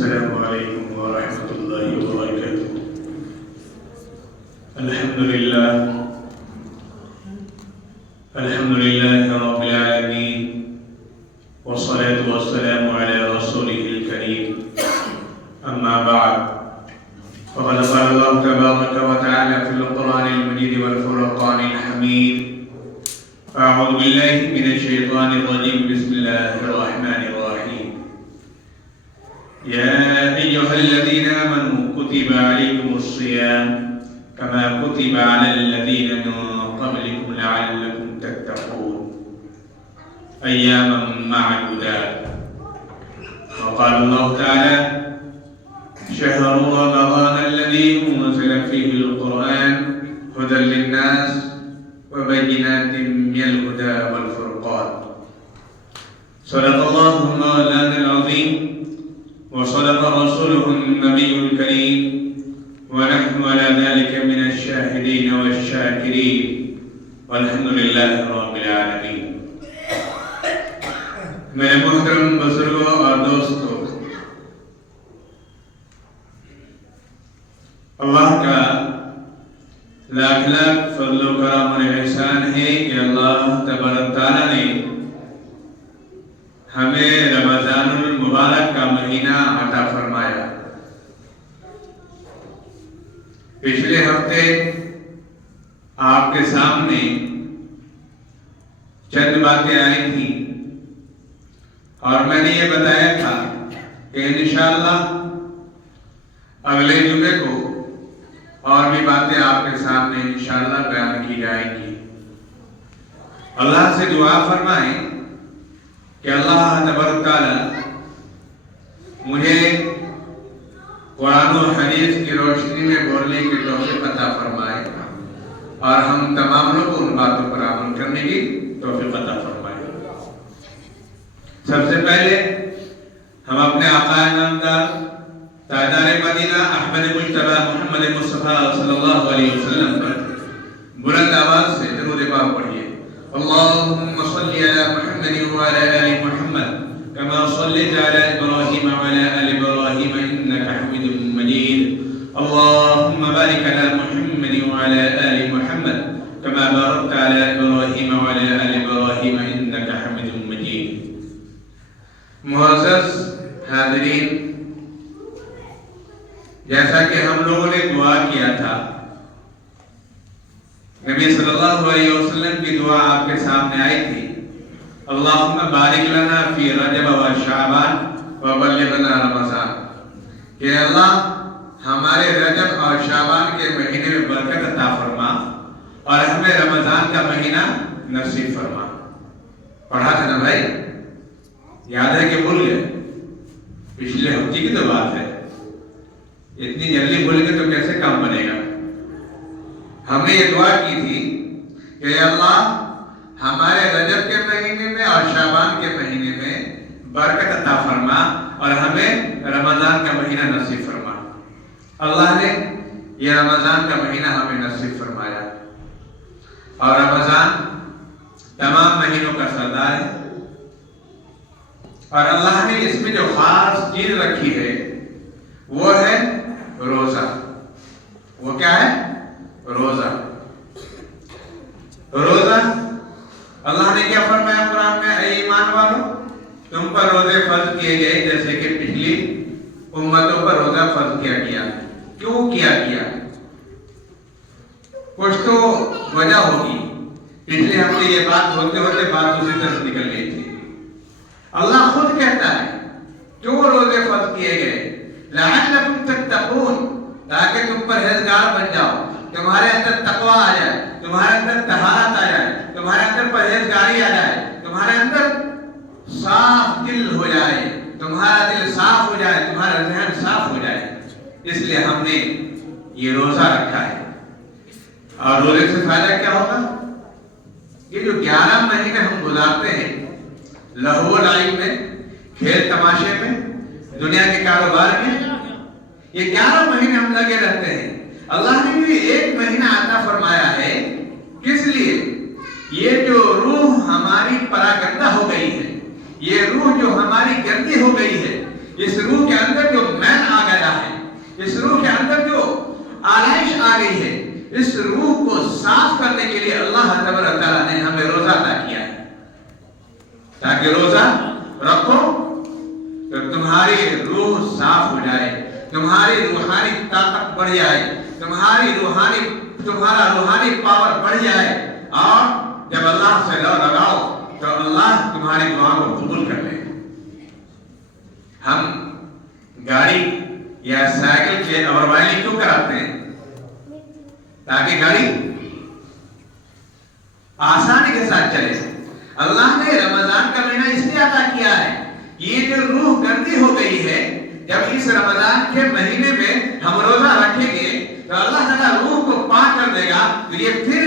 السلام عليكم ورحمة الله وبركاته. الحمد لله رب العالمين، والصلاة والسلام على رسوله الكريم. أما بعد، فقد قال الله تبارك وتعالى في القرآن المجيد والفرقان الحميد: أعوذ بالله من الشيطان الرجيم، بسم الله الرحمن الرحيم. يا أيها الذين آمنوا كتب عليكم الصيام كما كتب على الذين من قبلكم لعلكم تتقون أياما معدودات. وقال الله تعالى: شهر رمضان الذي أنزل فيه القرآن هدى للناس وبينات من الهدى والفرقان. صدق الله مولانا العظيم، وصدق رسوله النبي الكريم، ونحن على ذلك من الشاهدين والشاكرين، والحمد لله رب العالمين. میرے محترم بزرگوں اور دوستوں، اللہ کا لاکھ لاکھ فضل و کرم اور احسان ہے کہ اللہ تبارک تعالیٰ نے ہمیں رمضان المبارک کا مہینہ عطا فرمایا. پچھلے ہفتے آپ کے سامنے چند باتیں آئی تھیں اور میں نے یہ بتایا تھا کہ انشاءاللہ اگلے جمعے کو اور بھی باتیں آپ کے سامنے انشاءاللہ بیان کی جائیں گی. اللہ سے دعا فرمائیں کہ اللہ تبارک تعالیٰ مجھے قرآن و حدیث کی روشنی میں بولنے کی توفیق عطا فرمائے اور ہم تمام لوگ کو ان باتوں پر عمل کرنے کی توفیق عطا فرمائے. سب سے پہلے ہم اپنے آقا نامدار تاجدار مدینہ احمد مجتبی محمد مصطفیٰ صلی اللہ علیہ وسلم پر بلند آواز سے درود پاک پڑھیے. اللهم صل على محمد وعلى آل محمد كما صليت على إبراهيم وعلى آل إبراهيم إنك حميد مجيد. اللهم بارك على محمد وعلى آل محمد كما باركت على إبراهيم وعلى آل إبراهيم إنك حميد مجيد. معزز حاضرین، جیسا کہ ہم لوگوں نے دعا کیا تھا، نبی صلی اللہ علیہ وسلم کی دعا آپ کے سامنے آئی تھی: اللہم بارک لنا فی رجب و شعبان وبلغنا رمضان، کہ اللہ ہمارے رجب اور شعبان کے مہینے میں برکت عطا فرما اور ہمیں رمضان کا مہینہ نصیب فرما. پڑھا تھا نا بھائی؟ یاد ہے کہ بھول گئے؟ پچھلے ہفتے کی تو بات ہے. اتنی جلدی بھول گئے تو کیسے کام بنے گا؟ ہم نے یہ دعا کی تھی کہ اللہ ہمارے رجب کے مہینے میں اور شعبان کے مہینے میں برکت عطا فرما اور ہمیں رمضان کا مہینہ نصیب فرما. اللہ نے یہ رمضان کا مہینہ ہمیں نصیب فرمایا اور رمضان تمام مہینوں کا سردار ہے اور اللہ نے اس میں جو خاص چیز رکھی ہے وہ ہے روزہ. وہ کیا ہے؟ روزہ. روزہ اللہ نے کیا فرمایا قرآن میں؟ اے ایمان والو، تم پر روزے فرض کیے گئے جیسے کہ پچھلی امتوں پر روزہ فرض کیا گیا. کیوں کیا گیا؟ کچھ تو وجہ ہوگی. پچھلے ہفتے یہ بات ہوتے ہوتے بات دوسری طرف نکل گئی تھی. اللہ خود کہتا ہے کیوں روزے فرض کیے گئے؟ لعلکم تتقون، تاکہ تم پرہیزگار بن جاؤ، تمہارے اندر تقوی آ جائے، تمہارے اندر طہارت آ جائے، تمہارے اندر پرہیزگاری آ جائے، تمہارے اندر صاف دل ہو جائے، تمہارا دل صاف ہو جائے، تمہارا ذہن صاف ہو جائے. اس لیے ہم نے یہ روزہ رکھا ہے. اور روزے سے فائدہ کیا ہوگا؟ یہ جو 11 مہینے ہم گزارتے ہیں لہو و لعب میں، کھیل تماشے میں، دنیا کے کاروبار میں، یہ 11 مہینے ہم لگے رہتے ہیں. اللہ نے بھی ایک مہینہ عطا فرمایا ہے. کس لیے؟ یہ جو روح ہماری پراگندہ ہو گئی ہے، یہ روح جو ہماری گندی ہو گئی ہے، اس روح کے اندر جو اس روح کے اندر جو آلائش آ گئی ہے، اس روح کو صاف کرنے کے لیے اللہ تبارک تعالیٰ نے ہمیں روزہ عطا کیا ہے، تاکہ روزہ رکھو تو تمہاری روح صاف ہو جائے، تمہاری روحانی طاقت بڑھ جائے، تمہارا روحانی پاور بڑھ جائے، اور جب اللہ سے لو لگاؤ تو اللہ تمہاری دعا کو قبول کر لے۔ ہم گاڑی یا سائیکل کے اوور وائلنگ کیوں کراتے ہیں؟ تاکہ گاڑی آسانی کے ساتھ چلے۔ اللہ نے رمضان کا مہینہ اس لیے عطا کیا ہے، یہ جو روح گندی ہو گئی ہے، جب اس رمضان کے مہینے میں ہم روزہ رکھیں گے تو اللہ تعالیٰ روح کو پاک کر دے گا، تو یہ پھر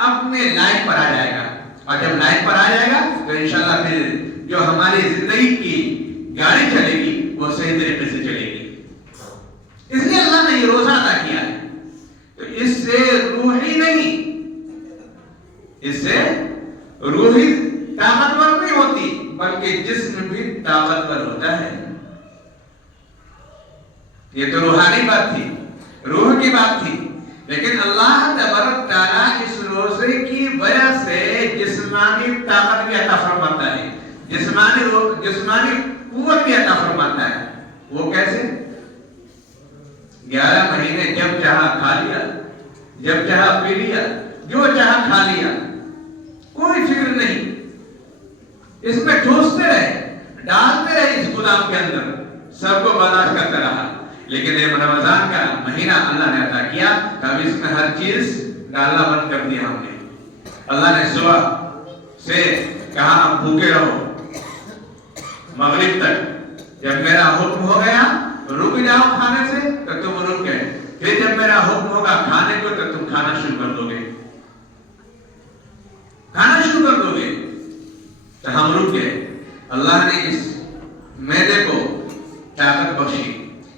اپنے لائن پر آ جائے گا، اور جب لائن پر آ جائے گا تو انشاءاللہ پھر جو ہماری زندگی کی گاڑی چلے گی وہ صحیح طریقے سے چلے گی۔ اس لیے اللہ نے یہ روزہ عطا کیا ہے۔ تو اس سے روحی نہیں، اس سے روحی طاقتور نہیں ہوتی، بلکہ جسم بھی طاقتور ہوتا ہے۔ یہ تو روحانی بات تھی، روح کی بات تھی، لیکن اللہ تبارک تعالیٰ اس روزے کی وجہ سے جسمانی طاقت بھی عطا فرماتا ہے، جسمانی قوت بھی عطا فرماتا ہے۔ وہ کیسے؟ 11 مہینے جب چاہا کھا لیا، جب چاہا پی لیا، جو چاہا کھا لیا، کوئی فکر نہیں، اس میں ٹھوستے رہے، ڈالتے رہے اس گودام کے اندر، سب کو برداشت کرتا رہا۔ لیکن یہ رمضان کا مہینہ اللہ نے عطا کیا، اب اس میں ہر چیز ڈالنا بند کر دیا ہم نے۔ اللہ نے صبح سے کہا اب بھوکے رہو مغرب تک، جب میرا حکم ہو گیا رک جاؤ کھانے سے تو تم رک گئے، پھر جب میرا حکم ہوگا کھانے کو تو تم کھانا شروع کر دو گے، کھانا شروع کر دو گے، تو ہم رک گئے۔ اللہ نے اس معدے کو طاقت بخشی،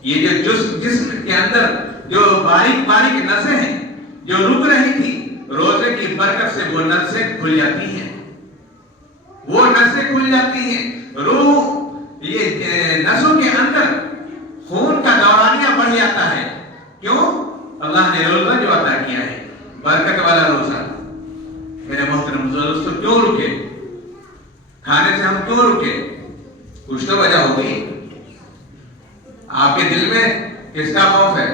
یہ جو جسم کے اندر جو باریک باریک نسیں ہیں جو رک رہی تھی، روزے کی برکت سے وہ نسیں کھل جاتی ہیں، وہ نسیں کھل جاتی ہیں، روح یہ نسوں کے اندر خون کا دورانیہ بڑھ جاتا ہے۔ کیوں؟ اللہ نے روزہ جو عطا کیا ہے، برکت والا روزہ۔ میرے محترم دوستو، کیوں رکے؟ کھانے سے ہم کیوں رکے؟ کچھ تو وجہ ہوگی۔ آپ کے دل میں کس کا خوف ہے؟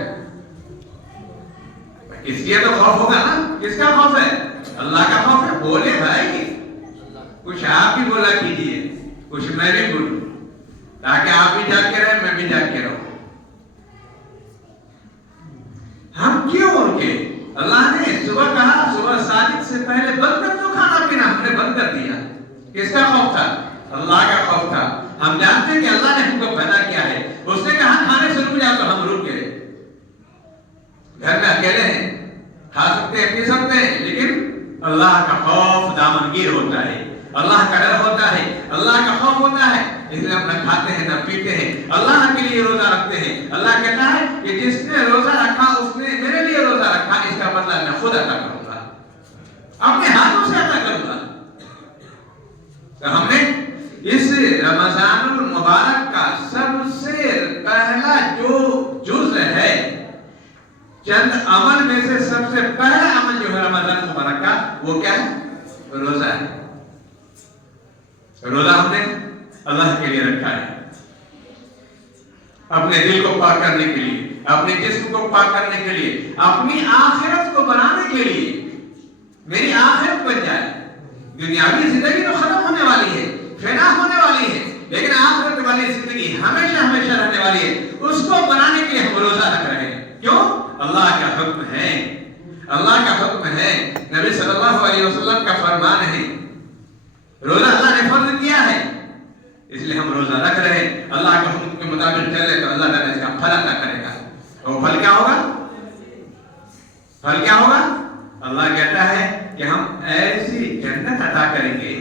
کس لیے تو خوف ہوگا نا؟ کس کا خوف ہے؟ اللہ کا خوف ہے۔ بولے بھائی، کچھ آپ بھی بولا کیجئے، کچھ میں بھی بولوں، تاکہ آپ بھی جاگ کے رہے، میں بھی جاگ کے رہوں۔ ہم کیوں رکے؟ اللہ نے صبح کہا صبح صادق سے پہلے بند کر دو کھانا پینا، ہم نے بند کر دیا۔ کس کا خوف تھا؟ اللہ کا خوف تھا۔ ہم جانتے ہیں کہ اللہ نے ہم کو پیدا کیا ہے، اس نے کہا کھانے سے رک جاؤ تو ہم رک گئے۔ گھر میں اکیلے ہیں، کھا سکتے ہیں، پی سکتے ہیں، لیکن اللہ کا خوف دامنگیر ہوتا ہے، اللہ کا ڈر ہوتا ہے، اللہ کا خوف ہوتا ہے، اس لیے ہم نہ کھاتے ہیں نہ پیتے ہیں، اللہ کے لیے روزہ رکھتے ہیں۔ اللہ کہتا ہے کہ جس نے روزہ رکھا اس نے میرے لیے روزہ رکھا، اس کا بدلہ میں خود عطا کروں گا، اپنے ہاتھوں سے عطا کروں گا۔ تو ہم نے اس رمضان المبارک کا سب سے پہلا جو جز ہے، چند عمل میں سے سب سے پہلا عمل جو ہے رمضان مبارک کا، وہ کیا ہے؟ روزہ ہے۔ روزہ ہم نے اللہ کے لیے رکھا ہے، اپنے دل کو پاک کرنے کے لیے، اپنے جسم کو پاک کرنے کے لیے، اپنی آخرت کو بنانے کے لیے، میری آخرت بن جائے۔ دنیاوی زندگی تو ختم ہونے والی ہے، فنا ہونے والی ہے، لیکن آخرت والی زندگی ہمیشہ ہمیشہ رہنے والی ہے، اس کو بنانے کے لیے ہم روزہ رکھ رہے ہیں۔ کیوں؟ اللہ کا حکم ہے، اللہ کا حکم ہے، نبی صلی اللہ علیہ وسلم کا فرمان ہے، روزہ اللہ نے فرض کیا ہے، اس لیے ہم روزہ رکھ رہے ہیں۔ اللہ کے حکم کے مطابق چلے تو اللہ تعالیٰ اس کا پھل عطا کرے گا۔ اور پھل کیا ہوگا؟ پھل کیا ہوگا؟ اللہ کہتا ہے کہ ہم ایسی جنت عطا کریں گے،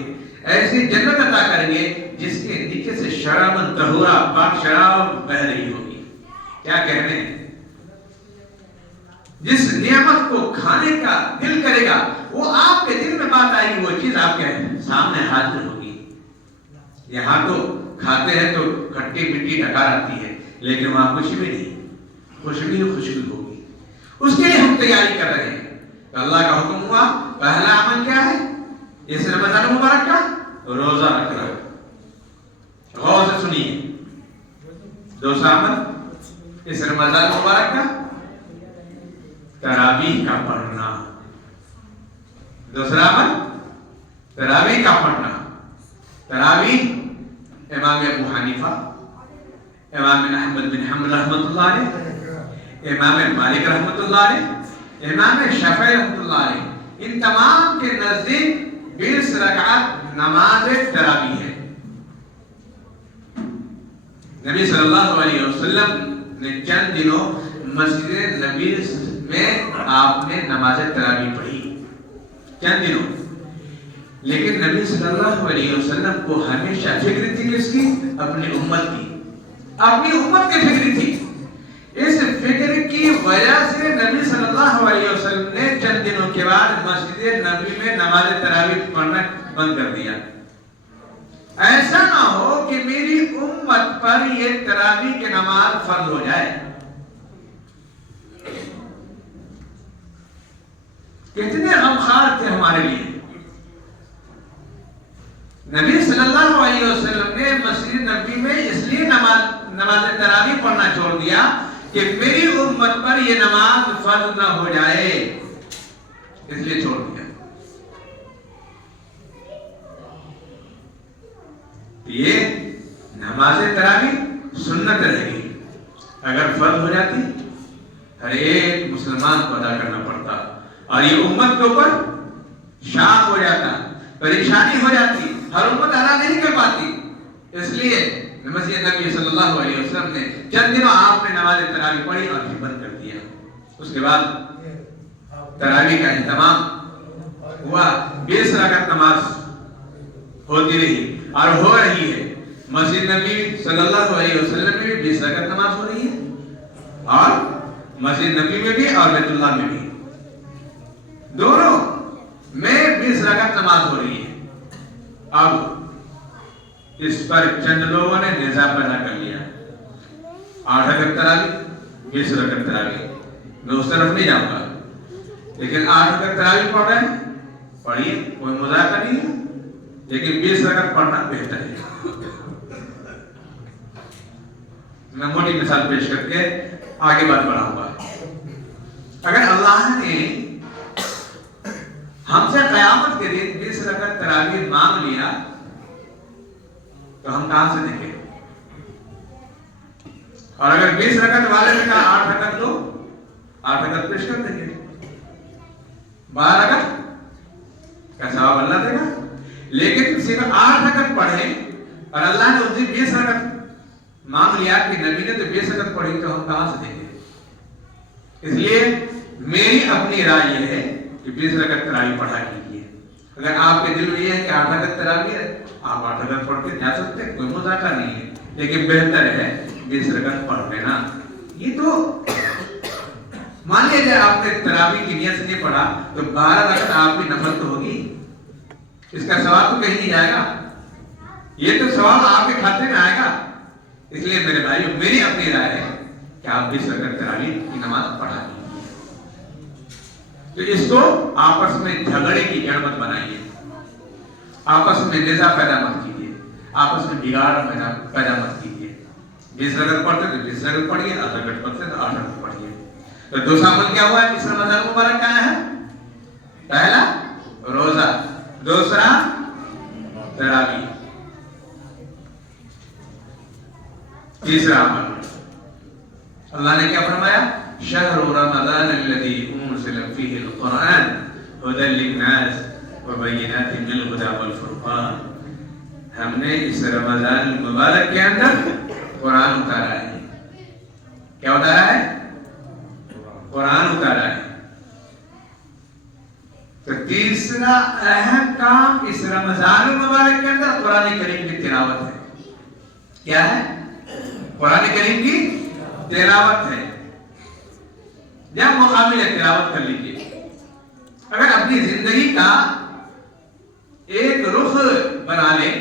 ایسی جنت عطا کریں گے جس کے نیچے سے شراب طہورا، پاک شراب بہ رہی ہوگی۔ کیا کہنے ہیں؟ جس نعمت کو کھانے کا دل کرے گا، وہ آپ کے دل میں بات آئے گی، وہ چیز آپ کے سامنے حاضر ہوگی۔ یہاں تو کھاتے ہیں تو کھٹی مٹی ڈکار آتی ہے، لیکن وہاں کچھ بھی نہیں، خوشبو خوشبو ہوگی، اس کے لیے ہم تیاری کر رہے ہیں۔ اللہ کا حکم ہوا، پہلا عمل کیا ہے اس رمضان مبارک کا؟ روزہ رکھنا۔ غور سے سنیے، دوسرا عمل اس رمضان مبارک کا تراویح کا پڑھنا۔ دوسرا عمل تراویح کا پڑھنا۔ تراویح امام ابو حنیفہ، امام احمد بن حنبل رحمۃ اللہ علیہ، امام مالک رحمۃ اللہ علیہ، امام شافعی رحمۃ اللہ علیہ، ان تمام کے نزدیک 20 رکعت نماز تراویح ہے۔ نبی صلی اللہ علیہ وسلم نے چند دنوں مسجد نبی میں آپ نے نماز تراویح پڑھی، چند دنوں، لیکن نبی صلی اللہ علیہ وسلم کو ہمیشہ فکر تھی کس کی؟ اپنی امت کی، اپنی امت کی فکر تھی۔ اس فکر کی وجہ سے نبی صلی اللہ علیہ وسلم نے چند دنوں کے بعد مسجد نبی میں نماز تراویح پڑھنا بند کر دیا۔ ایسا نہ ہو کہ میری امت پر یہ تراویح کی نماز فرض ہو جائے۔ کتنے غمخوار تھے ہمارے لیے۔ نبی صلی اللہ علیہ وسلم نے مسجد نبی میں اس لیے نماز تراویح پڑھنا چھوڑ دیا کہ میری امت پر یہ نماز فرض نہ ہو جائے، اس لیے چھوڑ دیا۔ یہ نماز تراویح سنت رہ گئی، اگر فرض ہو جاتی ہر ایک مسلمان کو ادا کرنا پڑتا، اور یہ امت کے اوپر شاق ہو جاتا، پریشانی ہو جاتی، ہر امت ادا نہیں کر پاتی۔ اس لیے مسجد نبی صلی اللہ علیہ وسلم نے چند دنوں آپ نے نماز تراویح پڑھی اور پھر بند کر دیا۔ اس کے بعد تراویح کا اہتمام ہوا، 20 رکعت نماز ہوتی رہی اور ہو رہی ہے۔ مسجد نبی صلی اللہ علیہ وسلم میں بھی 20 رکعت نماز ہو رہی ہے، اور مسجد نبی میں بھی اور بیت اللہ میں بھی، دونوں میں 20 رکعت نماز ہو رہی ہے۔ اب اس پر چند لوگوں نے نظام پیدا کر لیا، 8 رکعت تراویح، 20 رکعت تراویح۔ میں اس طرف نہیں جاؤں گا، لیکن 8 رکعت تراویح پڑھ رہے ہیں، پڑھیے، کوئی مذاکرہ نہیں ہے، لیکن 20 رکعت پڑھنا بہتر ہے۔ میں موٹی مثال پیش کر کے آگے بات بڑھاؤں گا۔ اگر اللہ نے ہم سے قیامت کے دن 20 رکعت تراویح مانگ لیا تو ہم کہاں سے دیں گے؟ اور اگر 20 رکعت والے نے کہا 8 رکعت دو، 8 رکعت پیش کر دیں گے، 12 رکعت کا ثواب اللہ دے گا۔ لیکن صرف 8 رکعت پڑھے اور اللہ نے اس دن 20 رکعت مانگ لیا کہ نبی نے تو 20 رکعت پڑھی، تو ہم کہاں سے دیں گے؟ اس لیے میری اپنی رائے یہ ہے کہ 20 رکعت تراویح پڑھا کیجیے۔ اگر آپ کے دل میں یہ ہے کہ 8 رکعت تراویح ہے، آپ 8 رکعت پڑھ کے جا سکتے ہیں، کوئی مذاکرہ نہیں ہے، لیکن بہتر ہے 20 رکعت پڑھ لینا۔ یہ تو مان لیجیے آپ نے تراویح کی نیت سے نہیں پڑھا تو 12 رکعت آپ کی نفل تو ہوگی، اس کا ثواب تو کہیں نہیں جائے گا، یہ تو ثواب آپ کے کھاتے میں آئے گا۔ اس لیے میرے بھائیو، میری اپنی رائے ہے کہ آپ 20 رکعت تراویح کی نماز پڑھا دیجیے۔ تو اس کو آپس میں جھگڑے کی جڑ مت بنائیے، آپس میں نزاع پیدا مت کیجیے، آپس میں بگاڑ پیدا مت کیجیے۔ 20 رکعت پڑھتے تو 20 رکعت پڑھیے، 8 رکعت پڑھتے تو 8 رکعت پڑھیے۔ تو دوسرا عمل کیا ہوا ہے اس رمضان مبارک کا ہے؟ پہلا روزہ، دوسرا تراویح، تیسرا عمل اللہ نے کیا فرمایا؟ شہر رمضان الذی انزل فیہ القرآن ھدی للناس وبینات من الہدی والفرقان۔ ہم نے اس رمضان المبارک کے اندر قرآن اتارا ہے۔ کیا اتارا ہے؟ قرآن اتارا ہے۔ تو تیسرا اہم کام اس رمضان المبارک کے اندر قرآن کریم کی تلاوت ہے۔ کیا ہے؟ قرآن کریم کی تلاوت ہے۔ جب مقابل تلاوت کر لیجیے، اگر اپنی زندگی کا ایک رخ بنا لیں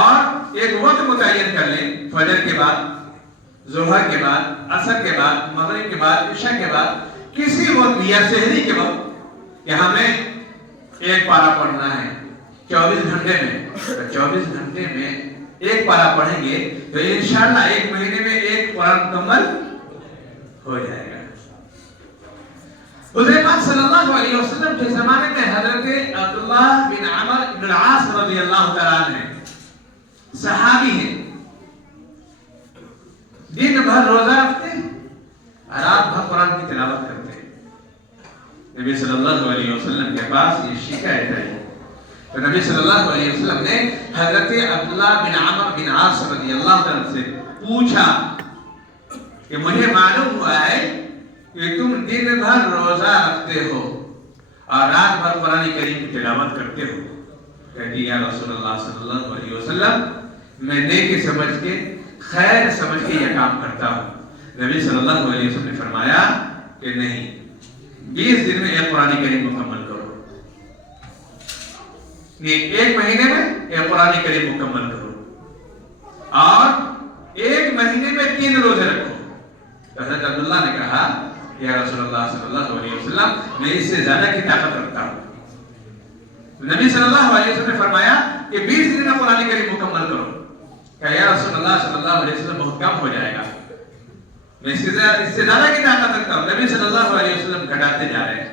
اور ایک وقت متعین کر لیں، فجر کے بعد ظہر کے بعد، عصر کے بعد، مغرب کے بعد، عشاء کے بعد کسی وقت یا سحری کے وقت کہ ہمیں ایک پارہ پڑھنا ہے 24 گھنٹے میں، 24 گھنٹے میں ایک پارہ پڑھیں گے تو انشاءاللہ ایک مہینے میں ایک قرآن مکمل ہو جائے گا۔ حضور پاک صلی اللہ علیہ وسلم کے زمانے میں حضرت عبداللہ بن عمر بن العاص رضی اللہ تعالیٰ عنہ صحابی ہیں، دن بھر روزہ رکھتے اور رات بھر قرآن کی تلاوت کرتے۔ نبی صلی اللہ علیہ وسلم کے پاس یہ شکایت آئی تو نبی صلی اللہ علیہ وسلم نے حضرت عبداللہ بن عمر بن عاص رضی اللہ عنہ سے پوچھا کہ مجھے معلوم ہوا ہے کہ تم دن بھر روزہ رکھتے ہو اور رات بھر قرآن کریم کی تلاوت کرتے ہو، کہتی یا رسول اللہ صلی اللہ علیہ وسلم میں نیکی سمجھ کے، خیر سمجھ کے یہ کام کرتا ہوں۔ نبی صلی اللہ علیہ وسلم نے فرمایا کہ نہیں، 20 دن میں ایک قرآن کریم مکمل کرو، ایک مہینے میں ایک قرآن کریم مکمل کرو اور ایک مہینے میں 3 روزے رکھو۔ حضرت عبداللہ نے کہا یا رسول اللہ صلی اللہ علیہ وسلم میں اس سے زیادہ کی طاقت رکھتا ہوں۔ نبی صلی اللہ علیہ وسلم نے فرمایا کہ 20 دن میں قرآن کریم مکمل کرو۔ کہا یا رسول اللہ صلی اللہ علیہ وسلم بہت کم ہو جائے گا، میں اس سے زیادہ کی طاقت رکھتا ہوں۔ نبی صلی اللہ علیہ وسلم گھٹاتے جا رہے ہیں،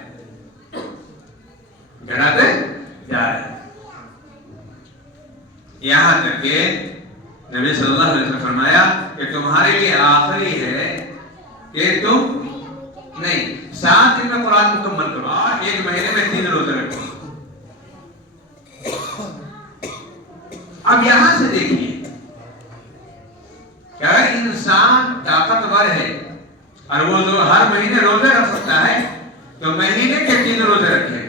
گھٹاتے جا رہے ہیں، یہاں تک کہ نبی صلی اللہ علیہ وسلم فرمایا کہ تمہارے لیے آخری ہے کہ تم نہیں 7 دن میں قرآن مکمل کرو اور ایک مہینے میں 3 روزے رکھو۔ اب یہاں سے دیکھیے کہ اگر انسان طاقتور ہے اور وہ جو ہر مہینے روزے رکھ سکتا ہے تو مہینے کے 3 روزے رکھے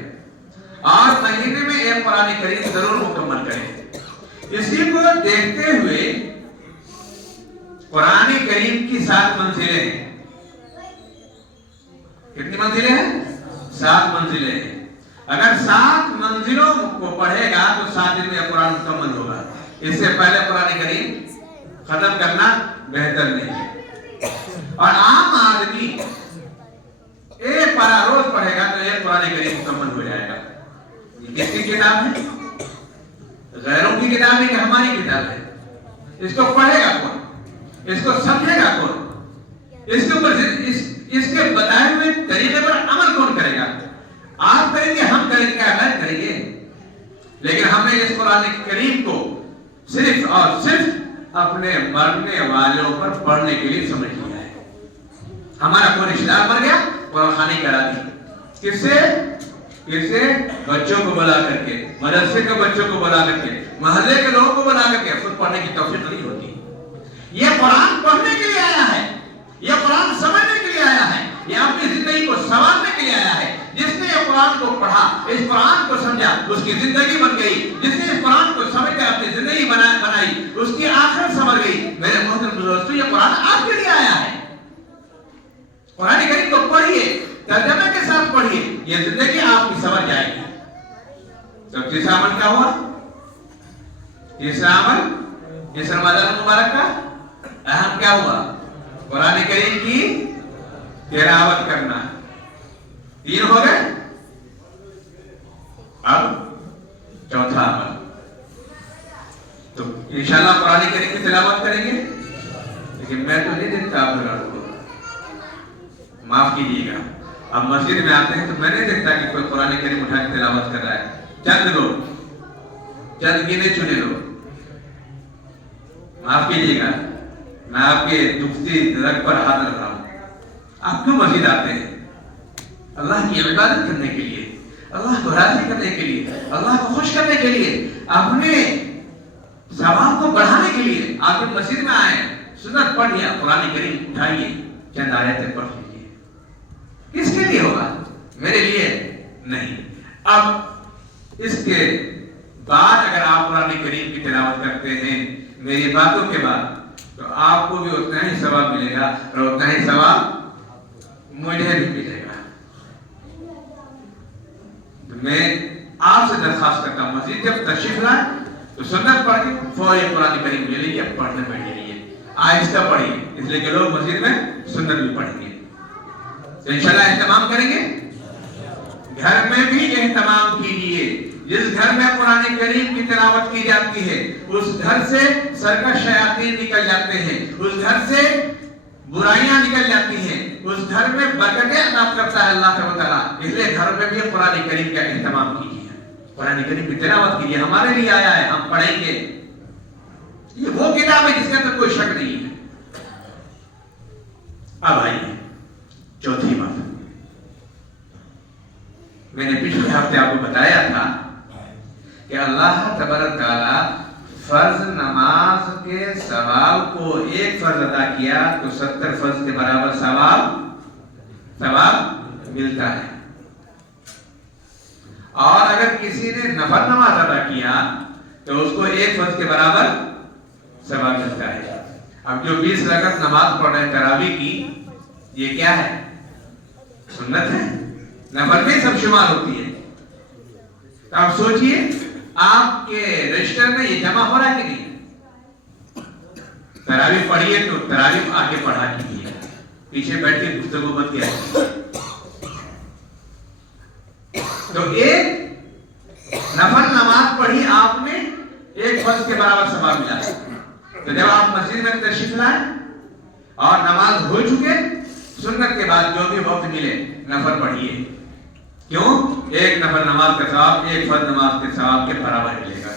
اور مہینے میں ایک قرآن کریم ضرور مکمل کرے۔ اسی کو دیکھتے ہوئے قرآن کریم کی 7 منزلیں ہیں۔ کتنی منزلیں ہیں؟ 7 منزلیں ہیں۔ اگر 7 منزلوں کو پڑھے گا تو 7 دن میں قرآن مکمل ہوگا۔ اس سے پہلے قرآن کریم ختم کرنا بہتر نہیں ہے۔ اور عام آدمی ایک پارہ روز پڑھے گا تو ایک قرآن کریم مکمل ہو جائے گا۔ یہ کس کی کتاب ہے؟ غیروں کی کتاب ہے کہ ہماری کتاب ہے؟ اس کو پڑھے گا کون؟ اس کو سمجھے گا کون؟ اس کے اوپر اس کے بتائے ہوئے طریقے پر عمل کون کرے گا؟ آپ کریں گے، ہم کریں گے، غیر کریں گے؟ لیکن ہم نے اس قرآن کریم کو صرف اور صرف اپنے مرنے والوں پر پڑھنے کے لیے سمجھ لیا ہے۔ ہمارا کوئی رشتہ دار مر گیا، قرآن خوانی کرا دی، کس سے؟ بچوں کو بلا کر کے، مدرسے کے بچوں کو بلا کر کے، محلے کے لوگوں کو بلا کر کے، خود پڑھنے کی توفیق نہیں ہوتی۔ یہ قرآن پڑھنے کے لیے آیا ہے، یہ قرآن سمجھنے کے لیے آیا ہے، یہ اپنی زندگی کو سنوارنے کے لیے آیا ہے۔ جس نے یہ قرآن کو پڑھا، اس قرآن کو سمجھا، اس کی زندگی بن گئی۔ جس نے اس قرآن کو سمجھ کر اپنی زندگی بنائی، اس کی آخرت سنور گئی۔ میرے محترم دوستو، یہ قرآن آپ کے لیے آیا ہے۔ قرآن کریم کو پڑھیے، ترجمے کے ساتھ پڑھیے، یہ زندگی آپ کی سنور جائے گی۔ تو تیسرا عمل کیا ہوا؟ تیسرا عمل اس رمضان مبارک کا اہم کیا ہوا؟ قرآن کریم کی تلاوت کرنا۔ 3 ہو گئے، اب چوتھا عمل تو انشاءاللہ قرآن کریم کی تلاوت کریں گے، لیکن میں تو نہیں دیکھتا آپ لوگوں کو، معاف کیجیے گا۔ اب مسجد میں آتے ہیں تو میں نہیں دیکھتا کہ کوئی قرآن کریم اٹھا کے تلاوت کر رہا ہے۔ چند لوگ، چند گنے چنے لوگ، معاف کیجیے گا، میں آپ کے دکھتی رگ پر ہاتھ رکھ رہا ہوں۔ آپ کیوں مسجد آتے ہیں؟ اللہ کی عبادت کرنے کے لیے، اللہ کو راضی کرنے کے لیے، اللہ کو خوش کرنے کے لیے، اپنے ثواب کو بڑھانے کے لیے آپ جب مسجد میں آئے، سنت پڑھ لیا، قرآن کریم اٹھائیے، چند آیتیں پڑھ لیجیے۔ کس کے لیے ہوگا؟ میرے لیے نہیں۔ اب اس کے بعد اگر آپ قرآن کریم کی تلاوت کرتے ہیں میری باتوں کے بعد، تو آپ کو بھی اتنا ہی ثواب ملے گا اور اتنا ہی ثواب مجھے بھی ملے گا۔ تو میں آپ سے درخواست کرتا ہوں، مسجد جب تشریف لائیں تو سنت پڑھ کے فوری قرآن کریم لے لیجیے، پڑھنے بیٹھ جائیے۔ آہستہ پڑھیے، اس لیے کہ لوگ مسجد میں سنت بھی پڑھیں گے، تو انشاءاللہ اہتمام کریں گے۔ گھر میں بھی اہتمام کیجیے، جس گھر میں قرآن کریم کی تلاوت کی جاتی ہے اس گھر سے سرکش شیاطین نکل جاتے ہیں، اس گھر سے برائیاں نکل جاتی ہیں، اس گھر میں برکتیں عطا کرتا ہے اللہ تعالیٰ۔ اس لیے گھر میں بھی قرآن کریم کا اہتمام کیجیے، قرآن کریم کی تلاوت کیجیے، ہمارے لیے آیا ہے، ہم پڑھیں گے۔ یہ وہ کتاب ہے جس کے اندر کوئی شک نہیں ہے۔ اب آئیے چوتھی بات، میں نے پچھلے ہفتے آپ کو بتایا تھا کہ اللہ تبارک تعالیٰ فرض نماز کے ثواب کو ایک فرض ادا کیا تو 70 فرض کے برابر ثواب ملتا ہے، اور اگر کسی نے نفل نماز ادا کیا تو اس کو ایک فرض کے برابر ثواب ملتا ہے۔ اب جو 20 رکعت نماز پڑھ رہے ہیں تراویح کی، یہ کیا ہے؟ سنت ہے، نفل میں سب شمار ہوتی ہے۔ تو آپ سوچئے آپ کے رجسٹر میں یہ جمع ہو رہا ہے کہ نہیں؟ تراویح پڑھیے تو تراویح آگے پڑھا کیجیے، پیچھے بیٹھ کے گفتگو مت کیا۔ تو ایک نفل نماز پڑھی آپ نے، ایک فرض کے برابر ثواب ملا۔ تو جب آپ مسجد میں تشریف لائیں اور نماز ہو چکے، سنت کے بعد جو بھی وقت ملے نفل پڑھیے، کیوں؟ ایک نفل نماز کا ثواب ایک فرض نماز کے ثواب کے برابر ملے گا۔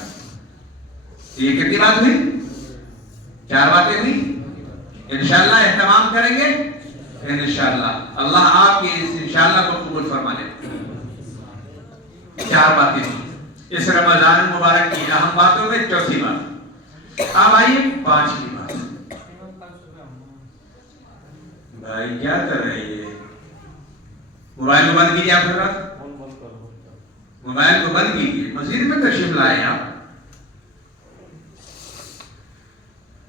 یہ کتنی بات ہوئی؟ 4 باتیں ہوئی۔ انشاءاللہ اہتمام کریں گے، انشاءاللہ اللہ آپ کی اس انشاءاللہ کو قبول فرما لے۔ 4 باتیں ہوئی اس رمضان مبارک کی اہم باتوں میں چوتھی بات۔ اب آئیے 5ویں بات۔ بھائی کیا کر رہے ہیں؟ موبائل کو بند کیجیے، آپ موبائل کو بند کیجیے، مسجد میں تشریف لائے آپ،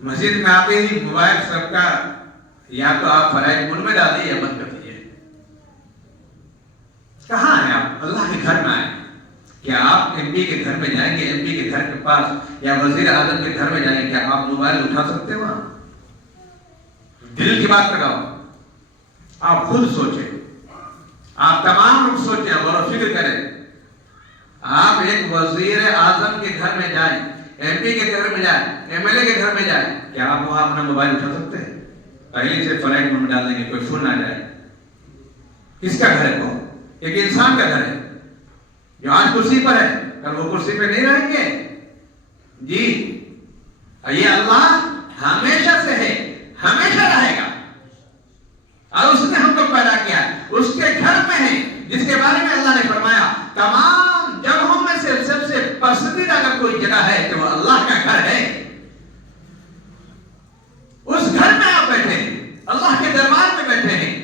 مسجد میں آتے ہی موبائل سب کا یا تو آپ فرائض موڈ میں ڈالیں یا بند کر دیجیے۔ کہاں ہیں آپ؟ اللہ کے گھر میں آئے۔ کیا آپ ایم پی کے گھر میں جائیں گے، ایم پی کے گھر کے پاس یا وزیر اعظم کے گھر میں جائیں گے، کیا آپ موبائل اٹھا سکتے ہیں وہاں؟ دل کی بات لگاؤ، آپ خود سوچیں، آپ تمام لوگ سوچیں، غور و فکر کریں۔ آپ ایک وزیر اعظم کے گھر میں جائیں، ایم پی کے گھر میں جائیں، ایم ایل اے کے گھر میں جائیں، کیا آپ وہاں اپنا موبائل اٹھا سکتے ہیں؟ پہلے سے فلائٹ موڈ میں ڈال دیں گے، کوئی فون نہ جائے۔ کس کا گھر ہے وہ؟ ایک انسان کا گھر ہے جو آج کرسی پر ہے، کل وہ کرسی پہ نہیں رہیں گے۔ جی یہ اللہ ہمیشہ سے ہے، ہمیشہ رہے گا، اور اس نے ہم کو پیدا کیا، اس کے گھر میں ہے، جس کے بارے میں اللہ نے فرمایا تمام جگہوں میں سے سب سے پسندیدہ اگر کوئی جگہ ہے تو وہ اللہ کا گھر ہے۔ اس گھر میں آپ بیٹھے ہیں، اللہ کے دربار میں بیٹھے ہیں۔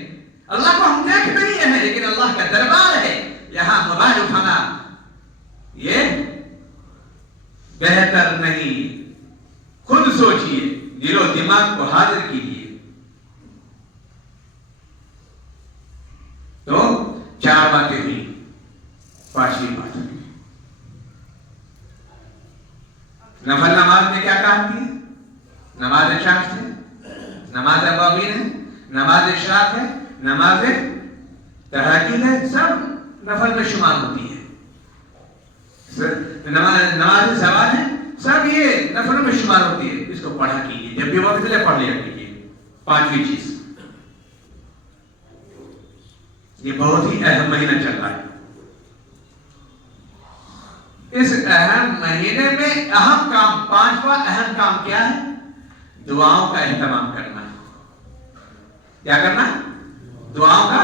اللہ کو ہم دیکھ نہیں رہے ہیں، لیکن اللہ کا دربار ہے، یہاں موبائل اٹھانا یہ بہتر نہیں۔ خود سوچئے، دل و دماغ کو حاضر کیجیے۔ تو 4 باتیں ہوئی، 5ویں بات، نفل نماز میں کیا کام کی؟ نماز شام ہے، نماز ابابین ہے، نماز اشراق ہے، نماز تہجد ہے، سب نفل میں شمار ہوتی ہے۔ نماز سوال ہے، سب یہ نفل میں شمار ہوتی ہے۔ اس کو پڑھا کیجیے، جب بھی وقت ملے پڑھ لیا کیجیے۔ 5ویں چیز، یہ بہت ہی اہم مہینہ چل رہا ہے۔ اس اہم مہینے میں اہم کام، 5واں اہم کام کیا ہے؟ دعاؤں کا اہتمام کرنا ہے۔ کیا کرنا؟ دعاؤں کا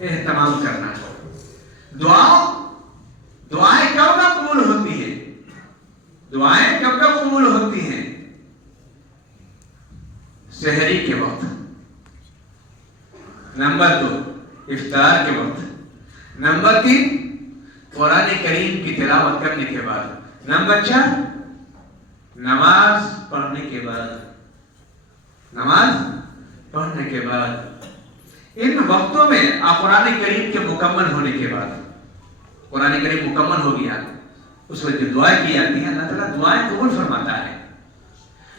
اہتمام کرنا ہے۔ دعائیں کب قبول ہوتی ہیں؟ دعائیں کب قبول ہوتی ہیں؟ سحری کے وقت، نمبر 2 افطار کے وقت، نمبر 3 قرآن کریم کی تلاوت کرنے کے بعد، نمبر 4 نماز پڑھنے کے بعد، نماز پڑھنے کے بعد۔ ان وقتوں میں آپ قرآن کریم کے مکمل ہونے کے بعد، قرآن کریم مکمل ہو گیا، اس وقت جو دعائیں کی جاتی ہیں اللہ تعالیٰ دعائیں قبول فرماتا ہے۔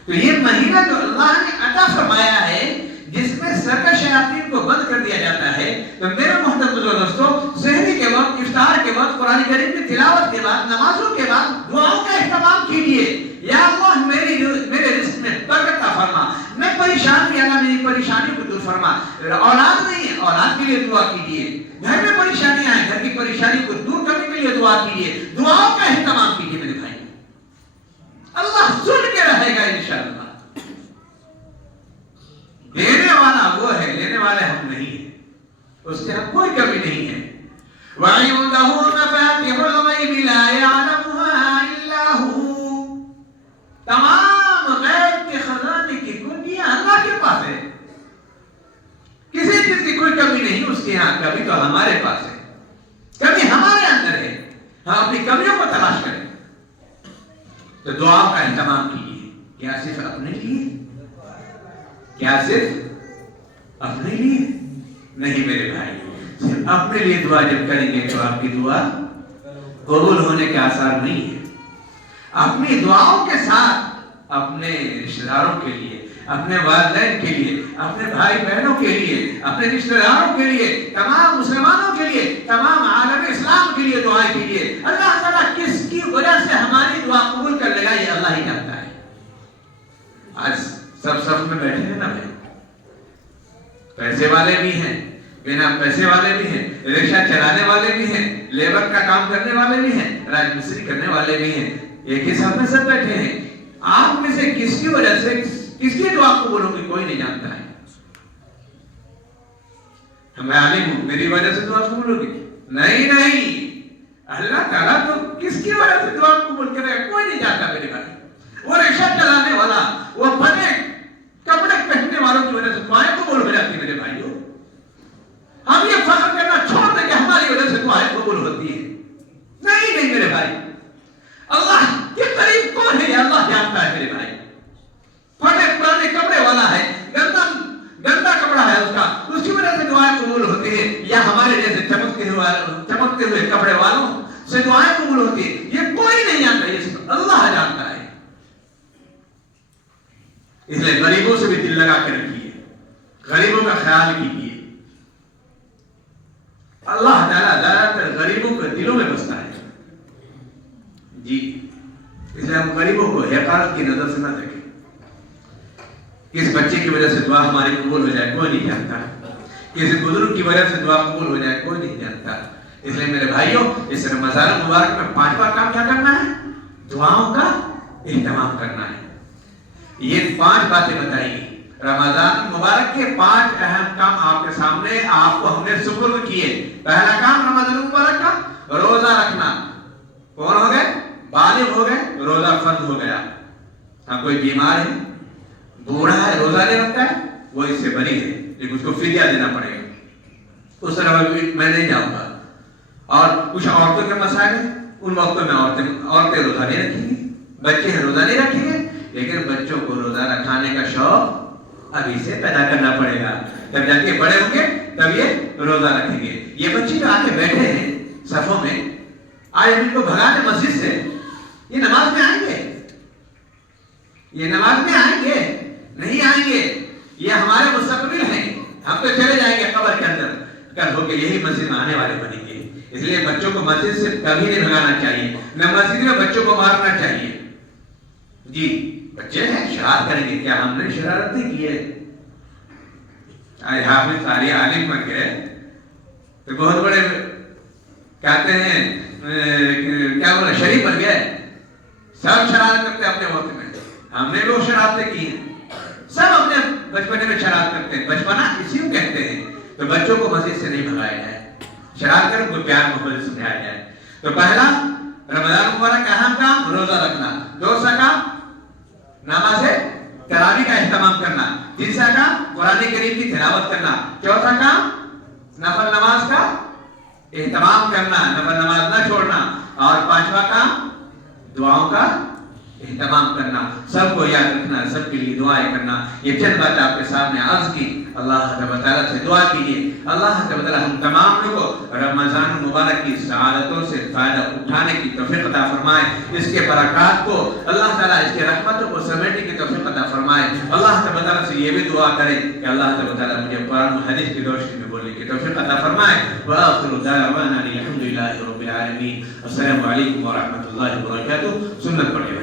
تو یہ مہینہ جو اللہ نے عطا فرمایا ہے جس میں سرکش شیاطین کو بند کر دیا جاتا ہے، تو میرے محترم دوستو، سحری کے وقت، افطار کے وقت، قرآن کریم کی تلاوت کے بعد، نمازوں کے بعد دعاؤں کا اہتمام کیجیے. یا اللہ میرے رزق میں برکت عطا فرما، میں پریشان بھی اللہ میری پریشانیوں کو دور فرما. اولاد نہیں ہے، اولاد کے لیے دعا کیجیے. گھر میں پریشانیاں ہیں، گھر کی پریشانی کو دور کرنے کے لیے دعا کیجیے. دعاؤں کا اہتمام کیجیے میرے بھائی. اللہ سن کے رہے گا انشاءاللہ. دینے والا وہ ہے، لینے والے ہم نہیں ہیں، اس کے ہم کوئی کمی نہیں ہے. وَعِندَهُ مَفَاتِحُ الْغَيْبِ لَا يَعْلَمُهَا إِلَّا هُوَ. تمام غیب کے خزانے کی کنجیاں اللہ کے پاس ہے. کسی چیز کی کوئی کمی نہیں اس کے ہاں. کمی تو ہمارے پاس ہے، کمی ہمارے اندر ہے. ہم اپنی کمیوں کو تلاش کریں. تو دعا کا اہتمام کیجیے. کیا صرف اپنے لیے؟ کیا صرف اپنے لیے نہیں میرے بھائی؟ صرف اپنے لیے دعا جب کریں گے تو آپ کی دعا قبول ہونے کے آثار نہیں ہے. اپنی دعاؤں کے ساتھ اپنے رشتہ داروں کے لیے، اپنے والدین کے لیے، اپنے بھائی بہنوں کے لیے، اپنے رشتہ داروں کے لیے، تمام مسلمانوں کے لیے، تمام عالم اسلام کے لیے دعائیں کیجیے. اللہ تعالیٰ کس کی وجہ سے ہماری دعا قبول کر لے گا یہ اللہ ہی جانتا ہے. آج سب صف میں بیٹھے ہیں نا بھائی، پیسے والے بھی ہیں، بنا پیسے والے بھی ہیں، رکشہ چلانے والے بھی ہیں، لیبر کا کام کرنے والے بھی ہیں، راج مستری کرنے والے بھی ہیں. ایک ہی صف میں سب بیٹھے ہیں. آپ میں سے کس کی وجہ سے کس کی دعا قبول ہوگی کوئی نہیں جانتا ہے. میں عالم ہوں، میری وجہ سے دعا قبول ہوگی؟ نہیں. اللہ تعالیٰ تو کس کی وجہ سے دعا قبول کرے گا کوئی نہیں جانتا میرے بھائی. وہ رکشہ چلانے والا، وہ بنے کپڑے پہننے والوں کی وجہ سے دعائیں قبول ہو جاتی میرے بھائیوں. ہم یہ فخر کرنا چھوڑ دیں کہ ہماری وجہ سے دعائیں قبول ہوتی ہے. نہیں میرے بھائی، اللہ کے قریب کون ہے اللہ جانتا ہے میرے بھائی. پھٹے پرانے کپڑے والا ہے، گندا کپڑا ہے اس کی وجہ سے دعائیں قبول ہوتی ہے، یا ہمارے جیسے چمکتے ہوئے کپڑے والوں سے دعائیں قبول ہوتی ہے؟ یہ کوئی نہیں جانتا، یہ صرف اللہ جانتا ہے. اس لیے غریبوں سے بھی دل لگا کے رکھیے، غریبوں کا خیال کیجیے. اللہ تعالیٰ زیادہ تر غریبوں کے دلوں میں بستا ہے جی. اس لیے ہم غریبوں کو حقارت کی نظر سے نہ دیکھیں. کس بچے کی وجہ سے دعا ہماری قبول ہو جائے کوئی نہیں جانتا. کسی بزرگ کی وجہ سے دعا قبول ہو جائے کوئی نہیں جانتا. اس لیے میرے بھائیوں، اس رمضان مبارک میں 5واں کام کیا کرنا ہے؟ دعاؤں کا اہتمام کرنا ہے. یہ 5 باتیں بتائی. رمضان مبارک کے 5 اہم کام آپ کے سامنے، آپ کو ہم نے سپرد کیے. پہلا کام رمضان مبارک کا روزہ رکھنا. کون ہو گئے؟ بالغ ہو گئے، روزہ فرض ہو گیا. ہاں کوئی بیمار ہے، بوڑھا ہے، روزہ نہیں رکھتا ہے، وہ اس سے بری ہے لیکن اس کو فدیہ دینا پڑے گا. اس طرح میں نہیں جاؤں گا. اور کچھ عورتوں کے مسائل ہیں، ان وقتوں میں عورتیں روزہ نہیں رکھیں گی. بچے ہیں روزہ نہیں رکھیں گے، لیکن بچوں کو روزہ رکھانے کا شوق ابھی سے پیدا کرنا پڑے گا. جب جا کے بڑے ہوں گے تب یہ روزہ رکھیں گے. یہ بچے جو آگے بیٹھے ہیں صفوں میں، آج ان کو بھگا دیں مسجد سے. یہ نماز میں آئیں گے؟ یہ نماز میں آئیں گے؟ نہیں آئیں گے. یہ ہمارے مستقبل ہیں. ہم تو چلے جائیں گے قبر کے اندر، کل ہو کے یہی مسجد میں آنے والے بنیں گے. اس لیے بچوں کو مسجد سے کبھی نہیں بھگانا چاہیے، نہ مسجد میں بچوں کو مارنا چاہیے. جی بچے ہیں، شرارت کریں گے. کیا ہم نے شرارت نہیں کی ہے؟ حافظ ساری عالم بن گئے تو بہت بڑے کہتے ہیں کیا بولا، شریف بن گئے. سب شرارت کرتے اپنے وقت میں. ہم نے بھی وہ شرارتیں کی ہیں. سب اپنے بچپنے میں شرارت کرتے ہیں. بچپنا اسی کو کہتے ہیں. تو بچوں کو مسجد سے نہیں بھگایا جائے، شرارت کر کو پیار محبت سے سمجھایا جائے. تو پہلا رمضان مبارک کا اہم کام روزہ رکھنا. دوسرا کام نماز تراویح کا اہتمام کرنا. تیسرا کام قرآن کریم کی تلاوت کرنا. چوتھا کام نفل نماز کا اہتمام کرنا، نفل نماز نہ چھوڑنا. اور 5واں کام دعاؤں کا اہتمام کرنا. سب کو یاد رکھنا، سب کے لیے دعائیں کرنا. یہ چند بات آپ کے سامنے عرض کی. اللہ تعالیٰ سے دعا کیجیے اللہ تعالیٰ ہم تمام لوگوں کو رمضان مبارک کی سعادتوں سے فائدہ اٹھانے کی توفیق عطا فرمائے. اس کے برکات کو اللہ تعالیٰ، اس کے رحمتوں کو سمیٹنے کی توفیق عطا دعا کریں کہ اللہ تعالیٰ مجھے قرآن و حدیث کی روشنی میں بولنے کی توفیق عطا فرمائے. وآخر دعوانا الحمد للہ رب العالمین. السلام علیکم ورحمۃ اللہ وبرکاتہ. سنت پڑھے.